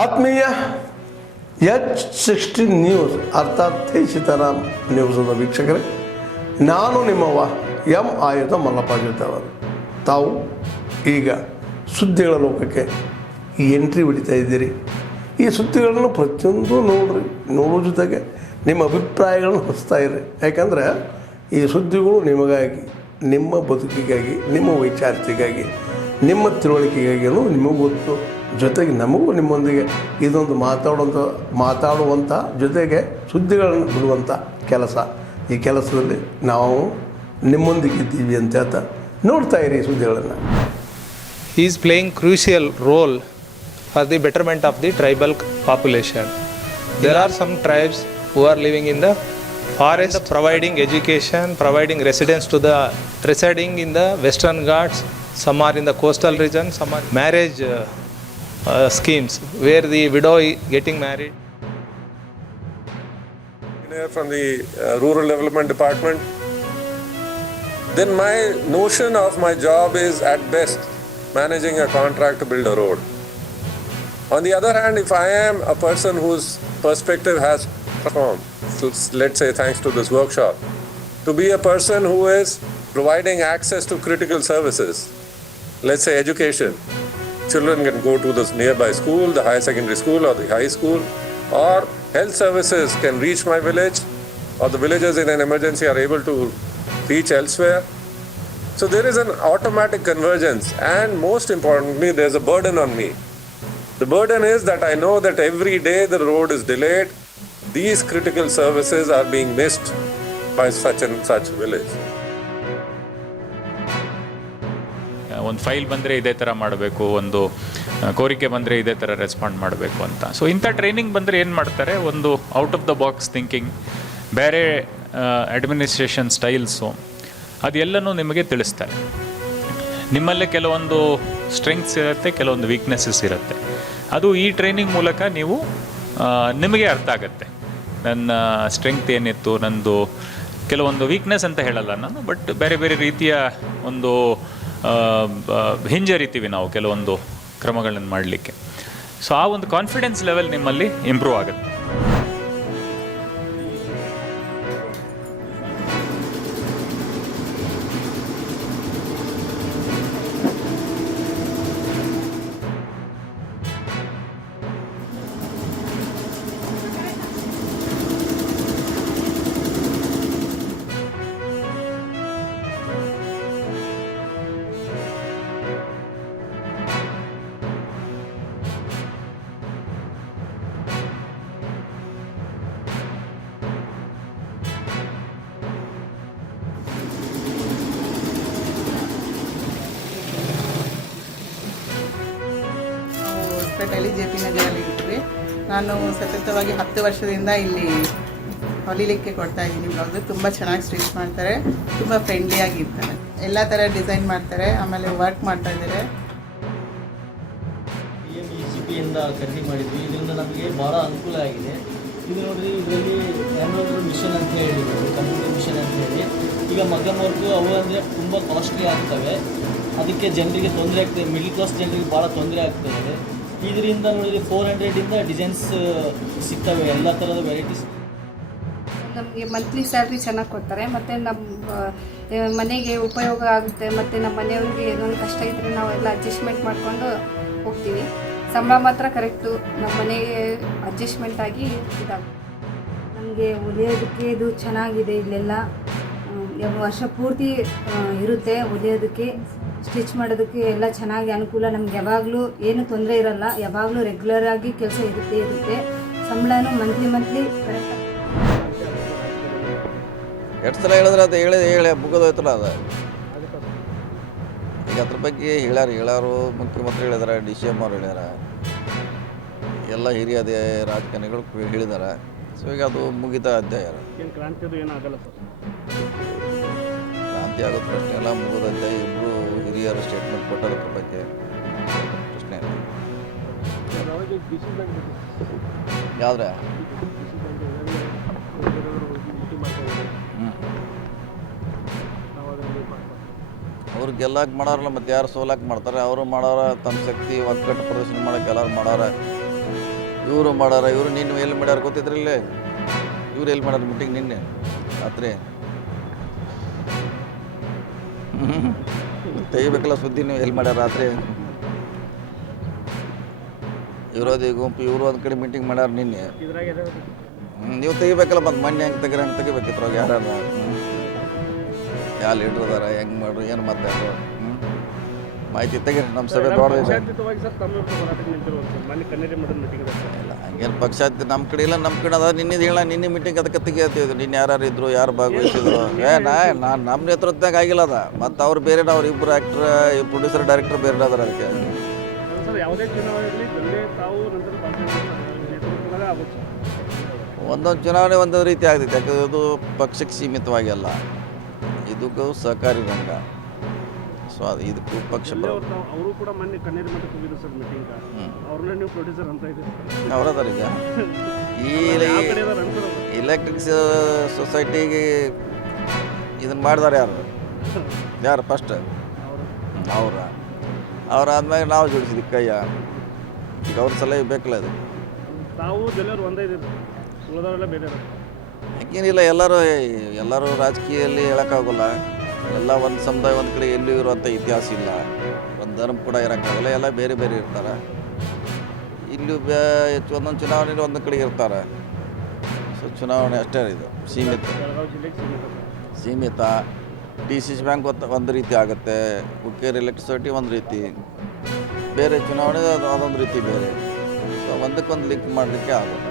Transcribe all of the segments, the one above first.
ಆತ್ಮೀಯ H16 news ಅರ್ಥಾತ್ ಸೀತಾರಾಮ್ ನ್ಯೂಸದ ವೀಕ್ಷಕರೇ, ನಾನು ನಿಮ್ಮವ ಎಂ ಆಯುಧ ಮಲ್ಲಪ್ಪ ಜೊತೆವರು. ತಾವು ಈಗ ಸುದ್ದಿಗಳ ಲೋಕಕ್ಕೆ ಎಂಟ್ರಿ ಹೊಡಿತಾ ಇದ್ದೀರಿ. ಈ ಸುದ್ದಿಗಳನ್ನು ಪ್ರತಿಯೊಂದು ನೋಡೋ ಜೊತೆಗೆ ನಿಮ್ಮ ಅಭಿಪ್ರಾಯಗಳನ್ನು ಹೊಸ್ತಾ ಇರಿ. ಯಾಕಂದರೆ ಈ ಸುದ್ದಿಗಳು ನಿಮಗಾಗಿ, ನಿಮ್ಮ ಬದುಕಿಗಾಗಿ, ನಿಮ್ಮ ವೈಚಾರಿಕೆಗಾಗಿ, ನಿಮ್ಮ ತಿಳುವಳಿಕೆಗಾಗಿಯೂ ನಿಮಗೂ ಗೊತ್ತು. ಜೊತೆಗೆ ನಮಗೂ ನಿಮ್ಮೊಂದಿಗೆ ಇದೊಂದು ಮಾತಾಡುವಂಥ ಜೊತೆಗೆ ಸುದ್ದಿಗಳನ್ನು ಬಿಡುವಂಥ ಕೆಲಸ. ಈ ಕೆಲಸದಲ್ಲಿ ನಾವು ನಿಮ್ಮೊಂದಿಗೆ ಇದ್ದೀವಿ ಅಂತ ಹೇಳ್ತಾ ನೋಡ್ತಾ ಇರಿ ಸುದ್ದಿಗಳನ್ನು. He is playing crucial role for the betterment of the tribal population. There are some tribes who are living in the forest, providing education, providing residence to the residing in the Western Ghats. Some are in the coastal region, some are marriage schemes where the widow is getting married. From the Rural Development Department, then my notion of my job is at best managing a contract to build a road. On the other hand, if I am a person whose perspective has transformed, so let's say thanks to this workshop, to be a person who is providing access to critical services, let's say education. Children can go to this nearby school, the higher secondary school or the high school, or health services can reach my village, or the villagers in an emergency are able to reach elsewhere. So there is an automatic convergence, and most importantly, there's a burden on me. The burden is that I know that every day the road is delayed, these critical services are being missed by such and such village. ಒಂದು file ಬಂದರೆ ಇದೇ ಥರ ಮಾಡಬೇಕು, ಒಂದು ಕೋರಿಕೆ ಬಂದರೆ ಇದೇ ಥರ ರೆಸ್ಪಾಂಡ್ ಮಾಡಬೇಕು ಅಂತ. ಸೊ ಇಂಥ ಟ್ರೈನಿಂಗ್ ಬಂದರೆ ಏನು ಮಾಡ್ತಾರೆ, ಒಂದು out of the box thinking, ಬೇರೆ ಅಡ್ಮಿನಿಸ್ಟ್ರೇಷನ್ ಸ್ಟೈಲ್ಸು ಅದೆಲ್ಲನೂ ನಿಮಗೆ ತಿಳಿಸ್ತಾರೆ. ನಿಮ್ಮಲ್ಲೇ ಕೆಲವೊಂದು ಸ್ಟ್ರೆಂಗ್ತ್ಸ್ ಇರುತ್ತೆ, ಕೆಲವೊಂದು ವೀಕ್ನೆಸ್ಸಸ್ ಇರುತ್ತೆ. ಅದು ಈ ಟ್ರೈನಿಂಗ್ ಮೂಲಕ ನೀವು ನಿಮಗೆ ಅರ್ಥ ಆಗುತ್ತೆ. ನನ್ನ ಸ್ಟ್ರೆಂಗ್ತ್ ಏನಿತ್ತು, ನಂದು ಕೆಲವೊಂದು ವೀಕ್ನೆಸ್ ಅಂತ ಹೇಳಲ್ಲ ನಾನು, ಬಟ್ ಬೇರೆ ಬೇರೆ ರೀತಿಯ ಒಂದು ಹಿಂಜರಿತೀವಿ ನಾವು ಕೆಲವೊಂದು ಕ್ರಮಗಳನ್ನು ಮಾಡಲಿಕ್ಕೆ. ಸೊ ಆ ಒಂದು ಕಾನ್ಫಿಡೆನ್ಸ್ ಲೆವೆಲ್ ನಿಮ್ಮಲ್ಲಿ ಇಂಪ್ರೂವ್ ಆಗುತ್ತೆ. ಹೊಸಪೇಟೆಯಲ್ಲಿ JP ನಗರಲ್ಲಿ ಇರ್ತೀವಿ. ನಾನು ಸತತವಾಗಿ 10 ವರ್ಷದಿಂದ ಇಲ್ಲಿ ಹೊಲಿಲಿಕ್ಕೆ ಕೊಡ್ತಾ ಇದ್ದೀನಿ ಬ್ಲೌಸು. ತುಂಬ ಚೆನ್ನಾಗಿ ಸ್ಟಿಚ್ ಮಾಡ್ತಾರೆ, ತುಂಬ ಫ್ರೆಂಡ್ಲಿ ಆಗಿರ್ತಾರೆ, ಎಲ್ಲ ಥರ ಡಿಸೈನ್ ಮಾಡ್ತಾರೆ, ಆಮೇಲೆ ವರ್ಕ್ ಮಾಡ್ತಾ ಇದ್ದಾರೆ. PMECPಯಿಂದ ಖರೀದಿ ಮಾಡಿದ್ವಿ. ಇದರಿಂದ ನಮಗೆ ಭಾಳ ಅನುಕೂಲ ಆಗಿದೆ. ಇದು ನೋಡಿರಿ, ಇದರಲ್ಲಿ ಎಂಬ್ರಾಯ್ಡ್ರಿ ಮಿಷನ್ ಅಂತ ಹೇಳಿ, ಕಂಪ್ಯೂಟರ್ ಮಿಷನ್ ಅಂತ ಹೇಳಿ, ಈಗ ಮగ్గಮ್ ವರ್ಕು ಅವು ಅಂದರೆ ತುಂಬ ಕಾಸ್ಟ್ಲಿ ಆಗ್ತವೆ. ಅದಕ್ಕೆ ಜನರಿಗೆ ತೊಂದರೆ ಆಗ್ತದೆ, ಮಿಡ್ಲ್ ಕ್ಲಾಸ್ ಜನರಿಗೆ ಭಾಳ ತೊಂದರೆ ಆಗ್ತಾಯಿದೆ. ಇದರಿಂದ ನೋಡಿದರೆ 400ಇಂದ ಡಿಸೈನ್ಸ್ ಸಿಗ್ತವೆ, ಎಲ್ಲ ಥರದ ವೆರೈಟೀಸ್. ನಮಗೆ ಮಂತ್ಲಿ ಸ್ಯಾಲ್ರಿ ಚೆನ್ನಾಗಿ ಕೊಡ್ತಾರೆ, ಮತ್ತು ನಮ್ಮ ಮನೆಗೆ ಉಪಯೋಗ ಆಗುತ್ತೆ, ಮತ್ತು ನಮ್ಮ ಮನೆಯವ್ರಿಗೆ ಏನೊಂದು ಕಷ್ಟ ಇದ್ದರೆ ನಾವೆಲ್ಲ ಅಡ್ಜಸ್ಟ್ಮೆಂಟ್ ಮಾಡಿಕೊಂಡು ಹೋಗ್ತೀವಿ. ಸಂಬಳ ಮಾತ್ರ ಕರೆಕ್ಟು ನಮ್ಮ ಮನೆಗೆ ಅಡ್ಜಸ್ಟ್ಮೆಂಟ್ ಆಗಿ ಇದಾಗುತ್ತೆ. ನಮಗೆ ಹೊಲಿಯೋದಕ್ಕೆ ಇದು ಚೆನ್ನಾಗಿದೆ. ಇಲ್ಲೆಲ್ಲ ವರ್ಷ ಪೂರ್ತಿ ಇರುತ್ತೆ ಹೊಲಿಯೋದಕ್ಕೆ, ಸ್ಟಿಚ್ ಮಾಡೋದಕ್ಕೆ ಎಲ್ಲ ಚೆನ್ನಾಗಿ ಅನುಕೂಲ. ನಮ್ಗೆ ಯಾವಾಗಲೂ ಏನು ತೊಂದರೆ ಇರಲ್ಲ, ಯಾವಾಗಲೂ ರೆಗ್ಯುಲರ್ ಆಗಿ ಕೆಲಸ ಇರುತ್ತೆ. ಸಂಬಳನೂ ಮಂತ್ಲಿ ಕರೆಕ್ಟ್. ಎಷ್ಟು ಸಲ ಹೇಳಿದ್ರೆ ಅದು ಹೇಳಿ ಮುಗಿದೋಯ್ತಲ್ಲ ಅದು. ಈಗ ಅದ್ರ ಬಗ್ಗೆ ಹೇಳ್ಯಾರು, ಮುಖ್ಯಮಂತ್ರಿ ಹೇಳಿದಾರೆ, DCM ಅವ್ರು ಹೇಳ್ಯಾರ, ಎಲ್ಲ ಹಿರಿಯ ರಾಜಕಾರಣಿಗಳು ಹೇಳಿದ್ದಾರೆ. ಸೊ ಈಗ ಅದು ಮುಗಿದ ಅಧ್ಯಾಯ. ಕ್ರಾಂತಿ ಆಗೋ ಪ್ರಶ್ನೆ ಎಲ್ಲ ಮುಗಿದ ಅಧ್ಯಾಯ. ಇಬ್ಬರು ಹಿರಿಯರು ಸ್ಟೇಟ್ಮೆಂಟ್ ಕೊಟ್ಟರ ಬಗ್ಗೆ ಪ್ರಶ್ನೆ ಇಲ್ಲ. ಯಾವ್ದ್ರೆ ಅವ್ರು ಗೆಲ್ಲಕ್ಕೆ ಮಾಡೋರಲ್ಲ, ಮತ್ತು ಯಾರು ಸೋಲಕ್ಕೆ ಮಾಡ್ತಾರೆ. ಅವರು ಮಾಡೋರ ತಮ್ಮ ಶಕ್ತಿ ಒಕ್ಕಟ್ಟು ಪ್ರದರ್ಶನ ಮಾಡೋಕ್ಕೆ ಎಲ್ಲರೂ ಮಾಡೋರ. ಇವರು ಮಾಡ್ಯಾರ, ಇವರು ನಿನ್ನೆ ಎಲ್ಲಿ ಮಾಡ್ಯಾರ ಗೊತ್ತಿದ್ರಲ್ಲೇ? ಇವ್ರು ಎಲ್ಲಿ ಮಾಡ್ಯಾರ ಮೀಟಿಂಗ್ ನಿನ್ನೆ ರಾತ್ರಿ? ತೆಗಿಬೇಕಲ್ಲ ಸುದ್ದಿ, ನೀವು ಎಲ್ಲಿ ಮಾಡ್ಯಾರ ರಾತ್ರಿ? ವಿರೋಧಿ ಗುಂಪು ಇವರು ಒಂದು ಕಡೆ ಮೀಟಿಂಗ್ ಮಾಡ್ಯಾರ ನಿನ್ನೆ. ನೀವು ತೆಗಿಬೇಕಲ್ಲ, ಮತ್ತು ಮೊನ್ನೆ ಹೆಂಗೆ ತೆಗಿರ ಹಂಗೆ ತೆಗಿಬೇಕಿತ್ತು ಅವಾಗ ಯಾರು ಯಾವ ಲೀಡ್ರ್ ಅದಾರ, ಹೆಂಗೆ ಮಾಡ್ರು, ಏನು ಮಾತಾಡ್ರು, ಮಾಹಿತಿ ತೆಗೀರಿ. ನಮ್ಮ ಸಭೆ ದೊಡ್ಡದಿದೆ. ಇಲ್ಲ ಹಂಗೇನು ಪಕ್ಷಾತಿ ನಮ್ಮ ಕಡೆ ಇಲ್ಲ, ನಮ್ಮ ಕಡೆ ಅದ. ನಿನ್ನೆ ಮೀಟಿಂಗ್ ಅದಕ್ಕೆ ತೆಗಿಯತ್ತೀವಿ. ನಿನ್ನೆ ಯಾರು ಇದ್ರು, ಯಾರು ಭಾಗವಹಿಸಿದ್ರು? ನಾನು ನಮ್ಮ ನೇತೃತ್ವದಾಗ ಆಗಿಲ್ಲ ಅದ. ಮತ್ತು ಅವ್ರು ಬೇರೆ, ಅವ್ರು ಇಬ್ಬರು ಆ್ಯಕ್ಟ್ರ್, ಪ್ರೊಡ್ಯೂಸರ್, ಡೈರೆಕ್ಟರ್ ಬೇರೆ ಅದಾರ. ಅದಕ್ಕೆ ಒಂದೊಂದು ಚುನಾವಣೆ ಒಂದೊಂದು ರೀತಿ ಆಗ್ತೈತೆ. ಯಾಕಂದ್ರೆ ಇದು ಪಕ್ಷಕ್ಕೆ ಸೀಮಿತವಾಗಿಲ್ಲ, ಇದಕ್ಕೂ ಸಹಕಾರಿ ರಂಗ. ಸೊ ಅದು ಇದಕ್ಕೂ ಪಕ್ಷ ಅವರು ಕೂಡ ಮೊನ್ನೆ ಕನ್ನೇರಿ ಮಠಕ್ಕೆ ಹೋಗಿದ್ರು ಸರ್ ಮೀಟಿಂಗ್. ಅವ್ರನ್ನ ನೀವು ಪ್ರೊಡ್ಯೂಸರ್ ಅಂತ ಇದ್ದೀರಿ. ಅವರದಾರ ಈಗ ಈ ಇಲೆಕ್ಟ್ರಿಕ್ ಸೊಸೈಟಿಗೆ ಇದನ್ನು ಮಾಡಿದಾರೆ ಯಾರು ಫಸ್ಟ್ ಅವ್ರಾದ್ಮೇಲೆ ನಾವು ಜೋಡಿಸಿದ್ವಿ ಕೈಯ. ಈಗ ಅವ್ರ ಸಲಹೆ ಬೇಕಲ್ಲ ಅದು. ತಾವು ಜನರು ಒಂದೇ ಇದ್ದೀರಿ, ಉಳಿದವರೆಲ್ಲ ಬೇರೆ? ಯಾಕೇನಿಲ್ಲ, ಎಲ್ಲರೂ ರಾಜಕೀಯದಲ್ಲಿ ಹೇಳೋಕ್ಕಾಗೋಲ್ಲ. ಎಲ್ಲ ಒಂದು ಸಮುದಾಯ ಒಂದು ಕಡೆ ಎಲ್ಲೂ ಇರುವಂಥ ಇತಿಹಾಸ ಇಲ್ಲ, ಒಂದು ಧರ್ಮ ಕೂಡ ಇರೋಕ್ಕಾಗಲ್ಲ. ಎಲ್ಲ ಬೇರೆ ಬೇರೆ ಇರ್ತಾರೆ. ಇಲ್ಲಿ ಒಂದೊಂದು ಚುನಾವಣೆಯಲ್ಲಿ ಒಂದೊಂದು ಕಡೆ ಇರ್ತಾರೆ. ಸೊ ಚುನಾವಣೆ ಅಷ್ಟೇ ಇದು ಸೀಮಿತ. ಸೀಮಿತ. DCC ಬ್ಯಾಂಕ್ ಒಂದು ರೀತಿ ಆಗುತ್ತೆ, ಹುಕ್ಕೇರಿ ಎಲೆಕ್ಟ್ರಿಸಿಟಿ ಒಂದು ರೀತಿ ಬೇರೆ, ಚುನಾವಣೆ ಅದೊಂದು ರೀತಿ ಬೇರೆ. ಸೊ ಒಂದಕ್ಕೊಂದು ಲಿಂಕ್ ಮಾಡಲಿಕ್ಕೆ ಆಗುತ್ತೆ.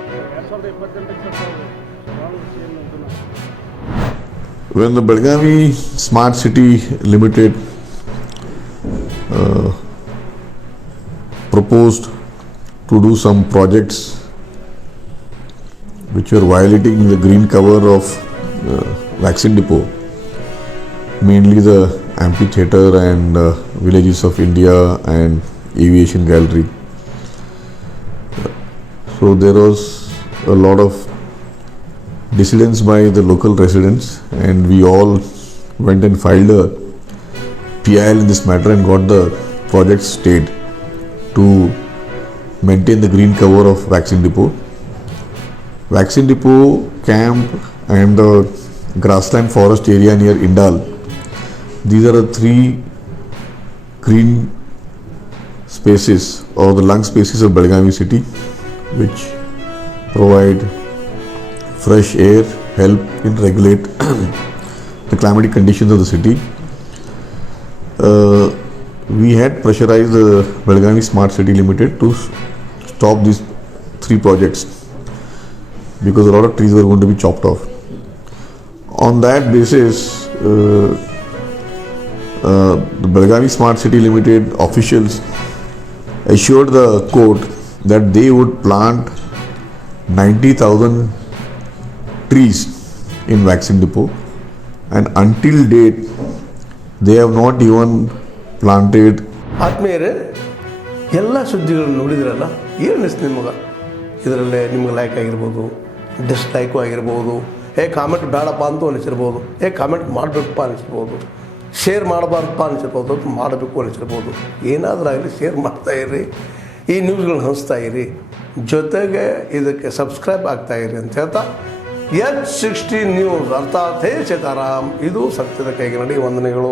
When the Belgavi Smart City Limited proposed to do some projects which were violating the green cover of vaccine depot, mainly the amphitheater and villages of India and aviation gallery. So there was a lot of dissidence by the local residents, and we all went and filed a PIL in this matter and got the project stayed to maintain the green cover of vaccine depot. Vaccine depot, camp and the grassland forest area near Indal. These are the three green spaces or the lung spaces of Belgavi city, which provide fresh air, help in regulate the climatic conditions of the city. We had pressurized the Belgavi Smart City Limited to stop these three projects because a lot of trees were going to be chopped off. On that basis, the Belgavi Smart City Limited officials assured the court that they would plant 90,000 trees in vaccine depot, and until date they have not even planted. ಆತ್ಮೀಯರೇ, ಎಲ್ಲ ಸುದ್ದಿಗಳನ್ನು ನೋಡಿದ್ರಲ್ಲ, ಏನು ಅನಿಸ್ತು ನಿಮಗೆ? ಇದರಲ್ಲೇ ನಿಮ್ಗೆ like ಆಗಿರ್ಬೋದು, ಡಿಸ್ಲೈಕು ಆಗಿರ್ಬೋದು, ಕಾಮೆಂಟ್ ಬೇಡಪ್ಪ ಅಂತೂ ಅನಿಸಿರ್ಬೋದು, ಕಾಮೆಂಟ್ ಮಾಡಬೇಕಪ್ಪ ಅನಿಸಿರ್ಬೋದು, ಶೇರ್ ಮಾಡಬಾರ್ದಪ್ಪ ಅನಿಸಿರ್ಬೋದು, ಅಥವಾ ಮಾಡಬೇಕು ಅನಿಸಿರ್ಬೋದು. ಏನಾದರೂ ಆಗಲಿ ಶೇರ್ ಮಾಡ್ತಾಯಿರಿ, ಈ ನ್ಯೂಸ್ಗಳನ್ನ ಹಂಚ್ತಾ ಇರಿ, ಜೊತೆಗೆ ಇದಕ್ಕೆ ಸಬ್ಸ್ಕ್ರೈಬ್ ಆಗ್ತಾಯಿರಿ ಅಂತ ಹೇಳ್ತಾ H16 ನ್ಯೂಸ್ ಅರ್ಥಾತ್ ಹೇ ಸೀತಾರಾಮ್, ಇದು ಸತ್ಯದ ಕೈಗೆ ನಡಿ. ವಂದನೆಗಳು.